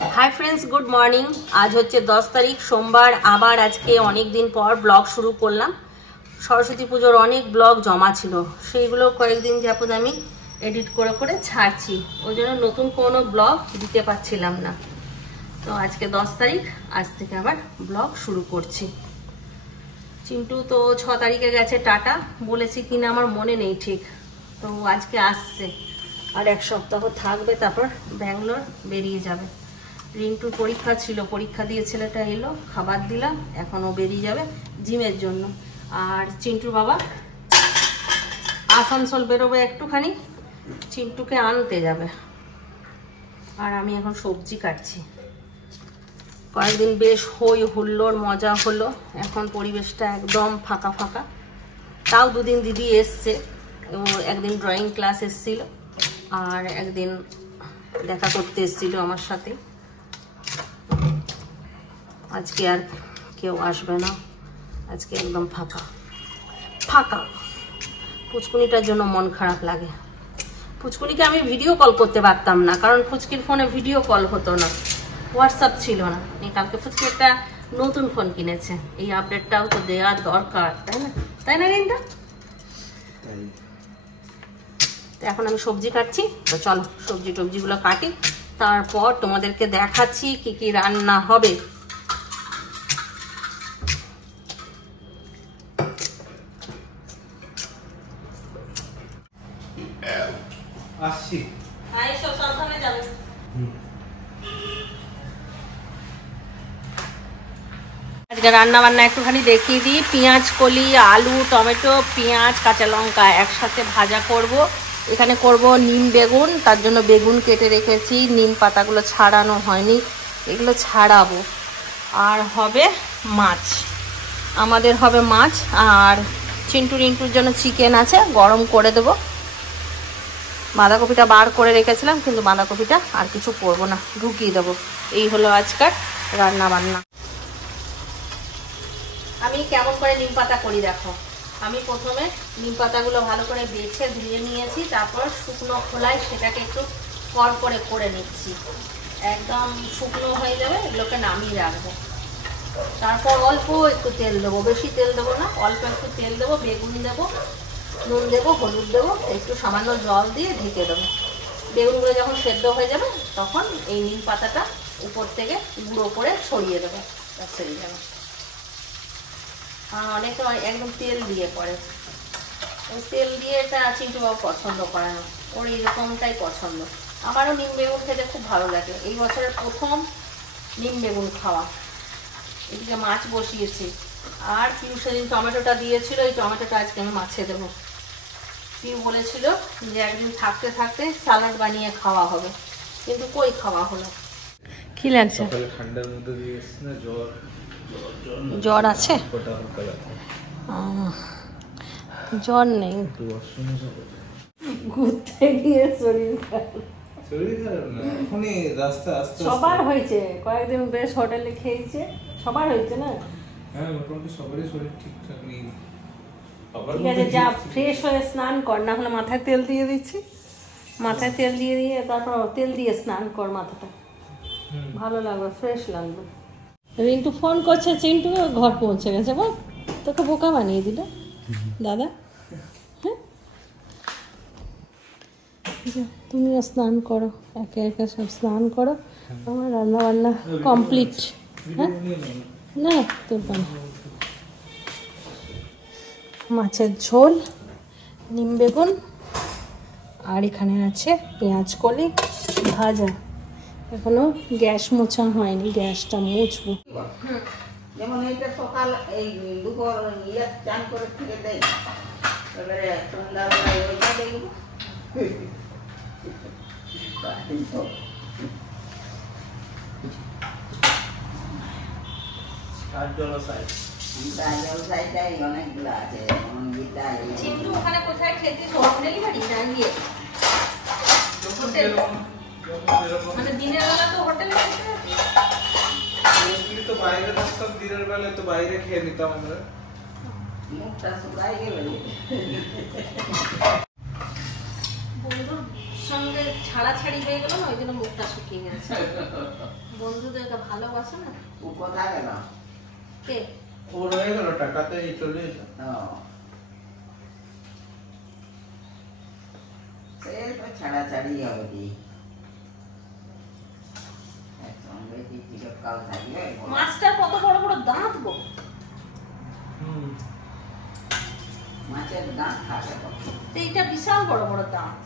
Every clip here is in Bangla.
Hi friends, good morning. आज হচ্ছে 10 তারিখ সোমবার। আবার আজকে অনেক দিন পর ব্লগ শুরু করলাম। সরস্বতী পুজোর অনেক ব্লগ জমা ছিল, সেইগুলো কয়েকদিন যাবত আমি এডিট করে করে ছাড়ছি, ওই জন্য নতুন কোনো ব্লগ দিতে পারছিলাম না। তো আজকে 10 তারিখ, আজ থেকে আবার ব্লগ শুরু করছি। চিন্টু তো 6 তারিখে গেছে টাটা, বলেছি কিনা আমার মনে নেই ঠিক। তো আজকে আসছে, আর এক সপ্তাহ থাকবে, তারপর ব্যাঙ্গালোর বেরিয়ে যাবে। রিন্টুর পরীক্ষা ছিল, পরীক্ষা দিয়ে ছেলেটা এলো, খাবার দিলাম, এখন ও বেরিয়ে যাবে জিমের জন্য। আর চিন্টুর বাবা আসানসোল বেরোবে একটুখানি, চিন্টুকে আনতে যাবে। আর আমি এখন সবজি কাটছি। কয়েকদিন বেশ হই হুল্লোড় মজা হলো, এখন পরিবেশটা একদম ফাঁকা ফাঁকা। তাও দুদিন দিদি এসছে, ও একদিন ড্রয়িং ক্লাস এসছিল, আর একদিন দেখা করতে এসছিল আমার সাথে। আজকে আর কেউ আসবে না, আজকে একদম ফাঁকা ফাঁকা। পুচকুনিটার জন্য মন খারাপ লাগে। পুচকুনিকে আমি ভিডিও কল করতে পারতাম না, কারণ ফুচকির ফোনে ভিডিও কল হতো না, হোয়াটসঅ্যাপ ছিল না। কালকে ফুচকি একটা নতুন ফোন কিনেছে, এই আপডেটটাও তো দেওয়ার দরকার, তাই না? তাই না রিন্টা? তো এখন আমি সবজি কাটছি, তো চলো সবজিগুলো কাটি, তারপর তোমাদেরকে দেখাচ্ছি কি কি রান্না হবে। আসছি। হ্যাঁ, এসব সাবধানে যাবে। আজকে রান্না বান্না একটুখানি দেখিয়ে দিই। পেঁয়াজ কলি, আলু, টমেটো, পেঁয়াজ, কাঁচা লঙ্কা একসাথে ভাজা করব। এখানে করব নিম বেগুন, তার জন্য বেগুন কেটে রেখেছি, নিম পাতাগুলো ছাড়ানো হয়নি, এগুলো ছাড়াবো। আর হবে মাছ, আমাদের হবে মাছ। আর চিন্টুর জন্য চিকেন আছে, গরম করে দেবো। বাঁধাকপিটা বার করে রেখেছিলাম, কিন্তু বাঁধাকপিটা আর কিছু করবো না, ঢুকিয়ে দেবো। এই হলো আজকাল রান্না বান্না। আমি কেমন করে নিম পাতা করি দেখো। আমি প্রথমে নিম পাতাগুলো ভালো করে বেছে ধুয়ে নিয়েছি, তারপর শুকনো খোলায় সেটাকে একটু করে নিচ্ছি। একদম শুকনো হয়ে যাবে, এগুলোকে নামিয়ে রাখবো। তারপর অল্প একটু তেল দেবো, বেশি তেল দেবো না, অল্প একটু তেল দেবো, বেগুন দেবো, নুন দেবো, হলুদ দেবো, একটু সামান্য জল দিয়ে ঢেকে দেবো। বেগুনগুলো যখন সেদ্ধ হয়ে যাবে, তখন এই নিম পাতাটা উপর থেকে গুঁড়ো করে ছড়িয়ে দেবো, ছেড়ে যাবে। আর অনেকে একদম তেল দিয়ে করে, তেল দিয়ে এটা চিন্টু বাবু পছন্দ করে না, ওর এইরকমটাই পছন্দ। আমারও নিম বেগুন খেতে খুব ভালো লাগে, এই বছরের প্রথম নিম বেগুন খাওয়া। এদিকে মাছ বসিয়েছি, আর পিউ সেদিন টমেটোটা দিয়েছিল, এই টমেটোটা আজকে আমি মাছে দেবো। পিউ বলেছিল যে একদিন থাকতে থাকতে সালাড বানিয়ে খাওয়া হবে, কিন্তু কই খাওয়া হলো। কি লাগছে? ঠান্ডার মধ্যে দিয়ে না, জ্বর আছে? জ্বর নেই, ঘুরতে গিয়ে শরীর খারাপ। সবার হয়েছে, কয়েকদিন বেশ হোটেলে খেয়েছে, সবার হয়েছে না? হ্যাঁ, মোটামুটি সবারই শরীর ঠিকঠাক নেই। ঠিক আছে, যা ফ্রেশ হয়ে স্নান কর, না হলে মাথায় তেল দিয়ে দিচ্ছি। মাথায় তেল দিয়ে তারপর তেল দিয়ে স্নান কর, মাথাটা ভালো লাগবে, ফ্রেশ লাগবে। রিন্টু ফোন করছে, চিন্টু ঘর পৌঁছে গেছে। বল, তোকে বোকা বানিয়ে দিল দাদা। হ্যাঁ, তুমিও স্নান করো, একে একে সব স্নান করো, আমার রান্না বান্না কমপ্লিট। হ্যাঁ, না তোর মাছের ঝোল, নিম বেগুন, আর এখানে আছে পেঁয়াজ কলি ভাজা। এখনো গ্যাস মোছা হয়নি, গ্যাসটা মুছবো। যেমন এইটা সকাল এই দুপুর চান করে ফিরে দেয়, এবারে সন্ধ্যাবেলায় ওইটা দেখবো। অনেকগুলো আছে, চিন্টু ওখানে কোথায় খেতে? হোম ডেলিভারি না গিয়ে হোটেল? মানে দিনের বেলা তো হোটেলে তো বাইরে থাকতাম, দিনের বেলায় তো বাইরে খেয়ে নিতাম আমরা। মুখটা শুকাই গেল। বন্ধুর সঙ্গে ছাড়াছাড়ি হয়ে গেল না, ওই জন্য মুখটা শুকিয়ে গেছে। বন্ধুদেরকে ভালোবাসে না। ও কোথায় গেল? কে? ও রয়ে গেল টাকাতে চলে এসে। সে তো ছাড়াছাড়ি হবে কি, একসঙ্গে কি চিরকাল থাকবে? মাছটার কত বড় বড় দাঁত গো। মাছের দাঁত থাকে তো। তো এইটা বিশাল বড় বড় দাঁত,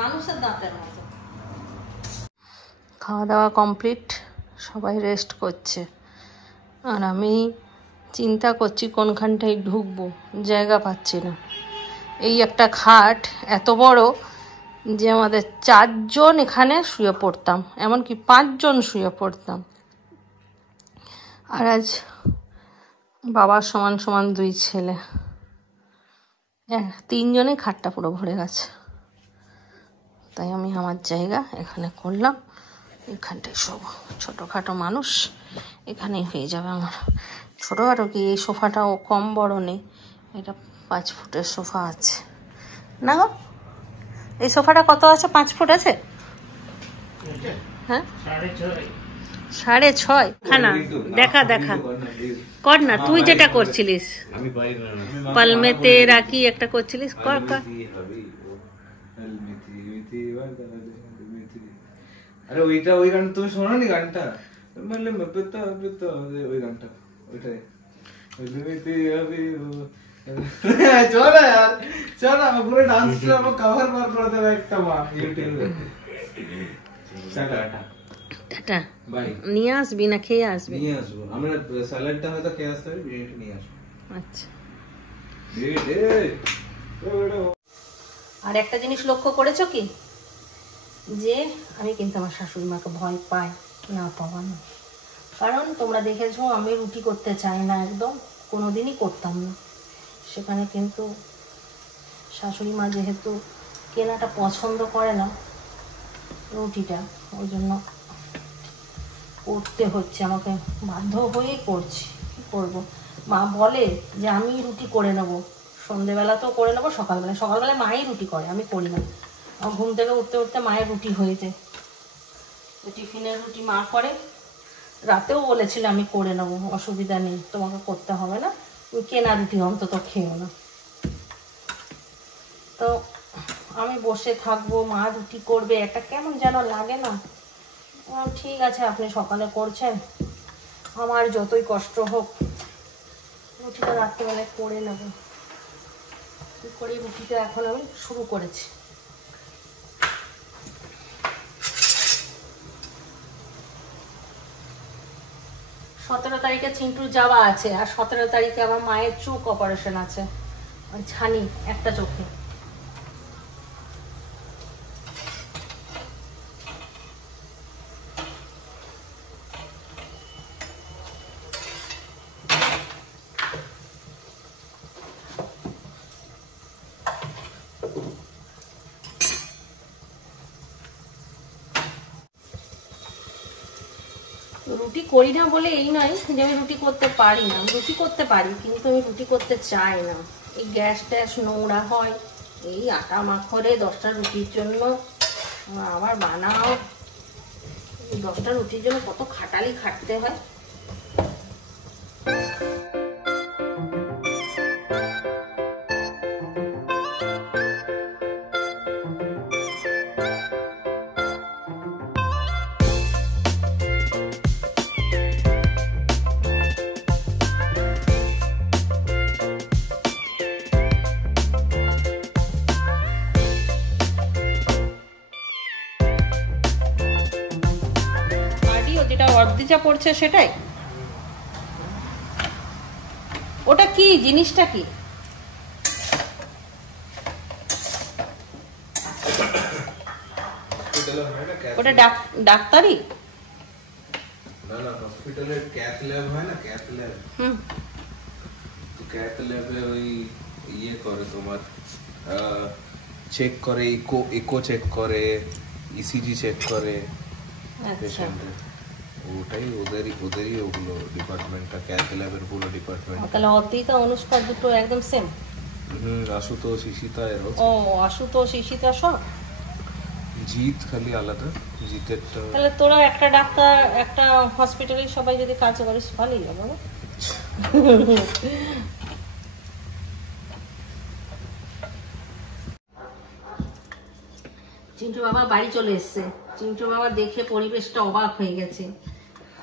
মানুষের দাঁতের মতো। খাওয়া দাওয়া কমপ্লিট, সবাই রেস্ট করছে, আর আমি চিন্তা করছি কোনখানটায় ঢুকবো, জায়গা পাচ্ছি না। এই একটা খাট এত বড় যে আমাদের 4 জন এখানে শুয়ে পড়তাম, এমনকি 5 জন শুয়ে পড়তাম। আর আজ বাবার সমান সমান 2 ছেলে, 3 জনেই খাটটা পুরো ভরে গেছে। তাই আমি আমার জায়গা এখানে করলাম, এখানটায় সব ছোটোখাটো মানুষ এখানেই হয়ে যাবে আমার। ছোটোখাটো কি, এই সোফাটাও কম বড় নেই, এটা 5 ফুটের সোফা আছে না গো? এই সোফাটা কত আছে? 5 ফুট আছে? হ্যাঁ 6.5। খানা দেখা দেখা কর না, তুই যেটা করছিলিস পালমেতে রাখি একটা করছিলিস, কর কর। আরে ওইটা, ওই গান তুমি শোনো নি গানটা? বললে মেপেতা মেপেতা ওই গানটা, ওইটাই। চল यार, चल हम पूरे डांस पे हम कवर मार कर देगा एक टमा YouTube पे। Ta ta, bye. নিয়ে আসবি না খেয়ে আসবি? নিয়ে আসবো আমরা, স্যালাডটা হয়তো খেয়ে আসতে হবে, বিরিয়ানিটা নিয়ে আসবো। আচ্ছা। বিরিয়ানি। আর একটা জিনিস লক্ষ্য করেছো কি, যে আমি কিন্তু আমার শাশুড়ি মাকে ভয় পাই না পাওয়ানো। কারণ তোমরা দেখেছো আমি রুটি করতে চাই না, একদম কোনোদিনই করতাম না। সেখানে কিন্তু শাশুড়ি মা যেহেতু কেনাটা পছন্দ করে না রুটিটা, ওই জন্য করতে হচ্ছে, আমাকে বাধ্য হয়েই করছি। কী করবো? মা বলে যে আমি রুটি করে নেবো, সন্ধেবেলাতেও করে নেবো, সকালবেলায় মাই রুটি করে, আমি করি না। আমার ঘুম থেকে উঠতে উঠতে মায়ের রুটি হয়ে যায়, টিফিনের রুটি মা করে। রাতেও বলেছিল আমি করে নেবো, অসুবিধা নেই, তোমাকে করতে হবে না, তুমি কেনা রুটি অন্তত খেও না। তো আমি বসে থাকবো, মা রুটি করবে, একটা কেমন যেন লাগে না। ঠিক আছে, আপনি সকালে করছেন, আমার যতই কষ্ট হোক রুটিটা রাত্রেবেলায় করে নেব। কী করে রুটিটা এখন আমি শুরু করেছি। সতেরো তারিখে চিন্টুর যাওয়া আছে, আর 17 তারিখে আমার মায়ের চোখ অপারেশন আছে, ওই ছানি একটা চোখে। রুটি করি না বলে এই নয় যে আমি রুটি করতে পারি না, রুটি করতে পারি, কিন্তু আমি রুটি করতে চাই না। এই গ্যাস ট্যাস নোংরা হয়, এই আটা মাখরে 10টা রুটির জন্য আবার বানাও, 10টা রুটির জন্য কত খাটালি খাটতে হয়। যেটা অর্দিজা পড়ছে সেটাই, ওটা কি জিনিসটা কি? ওটা ডাক্তারি না না, হসপিটালের ক্যাথ ল্যাব হয় না, ক্যাথ ল্যাব। তো ক্যাথ ল্যাবে ওই ইয়ে করে তোমার, চেক করে, ইকো চেক করে, ইসিজি চেক করে পেশেন্টের। ওটাই ওদেরই ওগুলো ডিপার্টমেন্টটা, ক্যাথ ল্যাবের পুরো ডিপার্টমেন্ট। তাহলে অদ্বিতা অনুষ্কা দুটো একদম সেম? আশুতোষ, ঈশিতা এরও। ও আশুতোষ, ঈশিতা সব জিত খালি আলাদা, জিতেরটা তাহলে তোরা একটা ডাক্তার একটা হসপিটালে সবাই যদি কাজ করিস ভালোই হবে। চিন্টু বাবা বাড়ি চলে এসছে। চিন্টু বাবা দেখে পরিবেশটা অবাক হয়ে গেছে,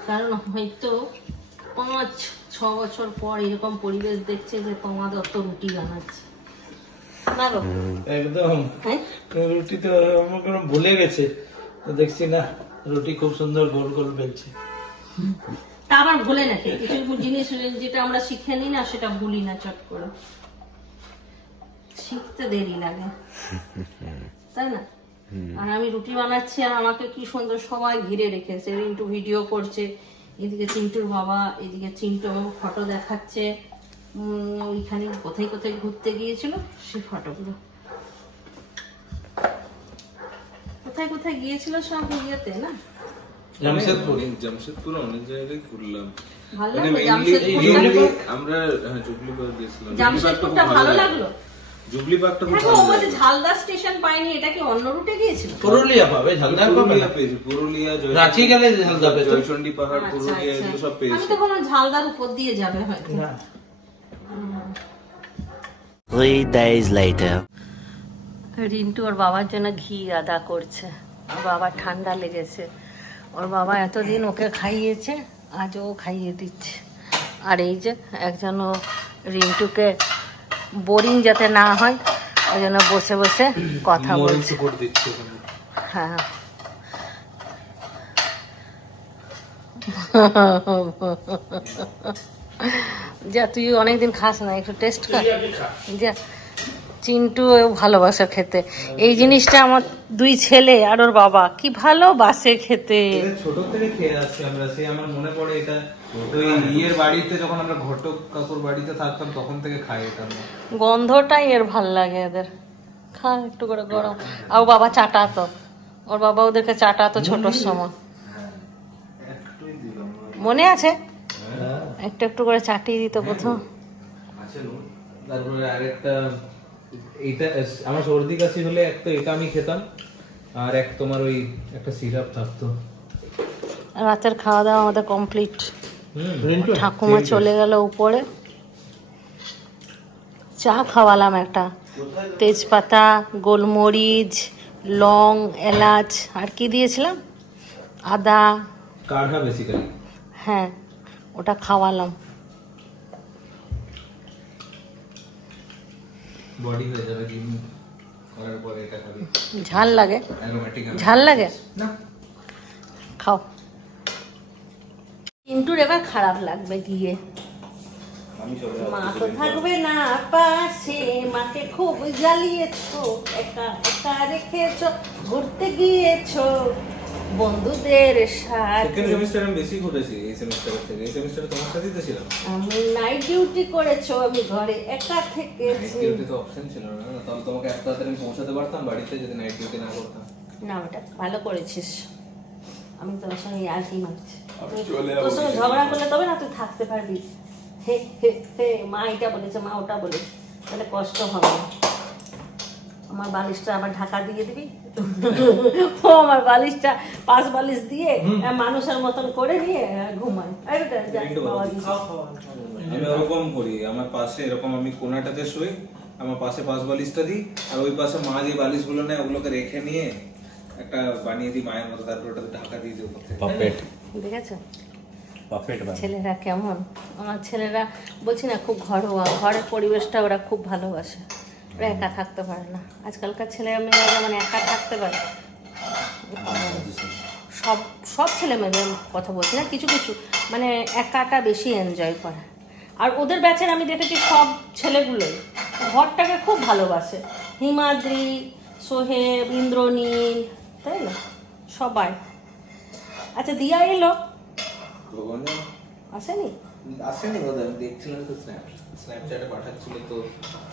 কারণ হয়তো 5-6 বছর পর এরকম পরিবেশ দেখছে যে তোমাদের অত রুটি বানাচ্ছে না গো। একদম হ্যাঁ রুটি তো আমার কোনো ভুলে গেছে, তো দেখছি না রুটি খুব সুন্দর গোল গোল বেলছে। তা আবার ভুলে নাকি কিছু জিনিস যেটা আমরা শিখে নিই না সেটা ভুলি না চট করে, শিখতে দেরি লাগে তাই না। আর আমি রুটি বানাচ্ছি আর আমাকে কি সুন্দর সবাই ঘিরে রেখেছে, রিন্টু ভিডিও করছে, এদিকে চিন্টুর বাবা, এদিকে চিন্টু ফটো দেখাচ্ছে ওইখানে কোথায় কোথায় ঘুরতে গিয়েছিল সেই ফটোগুলো, কোথায় কোথায় গিয়েছিল সব ইয়েতে না। জামশেদপুর অনেক জায়গায় ঘুরলাম, ভালো মানে লাগলো mainly আমরা জুবলি পার্ক গেছিলাম। জামশেদপুরটা ভালো লাগলো। জুবলি পার্কটা খুব হ্যাঁ, ভালো ও বলছে লাগলো। ঝালদা স্টেশন পাইনি, এটা কি অন্য রুটে গিয়েছিল? পুরুলিয়া পাবে, ঝালদা পাবে পুরুলিয়া না। পেয়েছি, পুরুলিয়া রাঁচি গেলে ঝালদা পেতো। জয়চন্ডী পাহাড়, আচ্ছা, পুরুলিয়া আচ্ছা। এগুলো সব আমি পেয়েছি। তো ভাবলাম ঝালদার উপর দিয়ে যাবে হয়তো। না 3 days later. রিন্টু ওর বাবার জন্য ঘি আদা করছে, ওর বাবার ঠান্ডা লেগেছে, ওর বাবা এতদিন ওকে খাইয়েছে, আজ ও খাইয়ে দিচ্ছে। আর এই যে একজন ও রিন্টুকে বোরিং যাতে না হয় ওই জন্য বসে বসে কথা মোরাল বলছে। সাপোর্ট দিচ্ছে ওখানে। হ্যাঁ যা তুই অনেকদিন খাস না, একটু টেস্ট কর যা। চিন্টু ভালোবাসে খেতে এই জিনিসটা, আমার 2 ছেলে আর ওর বাবা কি ভালোবাসে খেতে। এটা ছোট থেকে খেয়ে আসছি আমরা, সেই আমার মনে পড়ে এটা ওই ইয়ের বাড়িতে যখন আমরা ঘটক কাকুর বাড়িতে থাকতাম তখন থেকে খাই এটা আমরা। গন্ধটাই এর ভাল লাগে এদের, খা একটু করে গরম। আর ও বাবা চাটাতো, ওর বাবা ওদেরকে চাটাতো ছোটর সময়, একটুই দিলাম মনে আছে? একটু একটু করে চাটিয়ে দিত প্রথম। আছে নুন। তারপরে আরেকটা এটা আমার সর্দি কাশি হলে একটা এটা আমি খেতাম, আর এক তোমার ওই একটা সিরাপ থাকতো। রাতের খাওয়া দাওয়া আমাদের কমপ্লিট। ঠাকুমা চলে গেল উপরে, চা খাওয়ালাম একটা, তেজপাতা, গোলমরিচ, লং, এলাচ, আর কি দিয়েছিলাম, আদা, কাঢ়া বেসিক্যালি। হ্যাঁ ওটা খাওয়ালাম। বডি হয়ে যাবে জিম করার পরে এটা খাবি। ঝাল লাগে, অ্যারোমেটিক ঝাল লাগে, না খাও। চিন্টুর এবার খারাপ লাগবে গিয়ে, আমি সব মা তো থাকবে না পাশে, মাকে খুব জ্বালিয়েছো, একা একা রেখেছো, ঘুরতে গিয়েছো বন্ধুদের সাথে। সেকেন্ড সেমিস্টারে আমি বেশি ঘুরেছি এই সেমিস্টারের থেকে। এই সেমিস্টারে তোমার সাথেই তো ছিলাম। আমি নাইট ডিউটি করেছো, আমি ঘরে একা থেকেছি। ডিউটি তো অপশন ছিল না, তাহলে তোমাকে এত তাড়াতাড়ি আমি পৌঁছাতে পারতাম বাড়িতে যদি নাইট ডিউটি না করতাম। না ওটা ভালো করেছিস, আমি তোর সঙ্গে আর কি মারছি, আমি চলে তোর সঙ্গে ঝগড়া করলে তবে না তুই থাকতে পারবি। হে হে হে, মা এটা বলেছে, মা ওটা বলেছে, তাহলে কষ্ট হবে না। আমার বালিশটা আবার ঢাকা দিয়ে দিবি, ও আমার বালিশটা 5 বালিশ দিয়ে মানুষের মতন করে নিয়ে ঘুমায়। আমি ওরকম করি, আমার পাশে এরকম আমি কোনাটাতে শুই, আমার পাশে 5 বালিশটা দিই, আর ওই পাশে মা যে বালিশগুলো নেয় ওগুলোকে রেখে নিয়ে একটা বানিয়ে দিই মায়ের মতো, তারপর ওটাতে ঢাকা দিয়ে দিই উপর থেকে। Puppet. দেখেছো Puppet বানায়। ছেলেরা কেমন, আমার ছেলেরা বলছি না খুব ঘরোয়া, ঘরের পরিবেশটা ওরা খুব ভালোবাসে, ওরা একা থাকতে পারে না। আজকালকার ছেলেরা মেয়েরা যেমন একা থাকতে পারে, সব সব ছেলে মেয়েদের কথা বলছি না, কিছু কিছু মানে একাটা বেশি এনজয় করে। আর ওদের ব্যাচের আমি দেখেছি সব ছেলেগুলোই ঘরটাকে খুব ভালোবাসে, হিমাদ্রি, সোহেব, ইন্দ্রনীল, তাই না সবাই। আচ্ছা দিয়া এলো, আসেনি? আসেনি বোধ হয়, আমি দেখছিলাম তো স্ন্যাপচ্যাটে পাঠাচ্ছিল, তো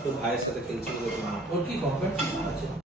তোর ভাইয়ের সাথে খেলছিল। ওর কি কমপ্লিট আছে?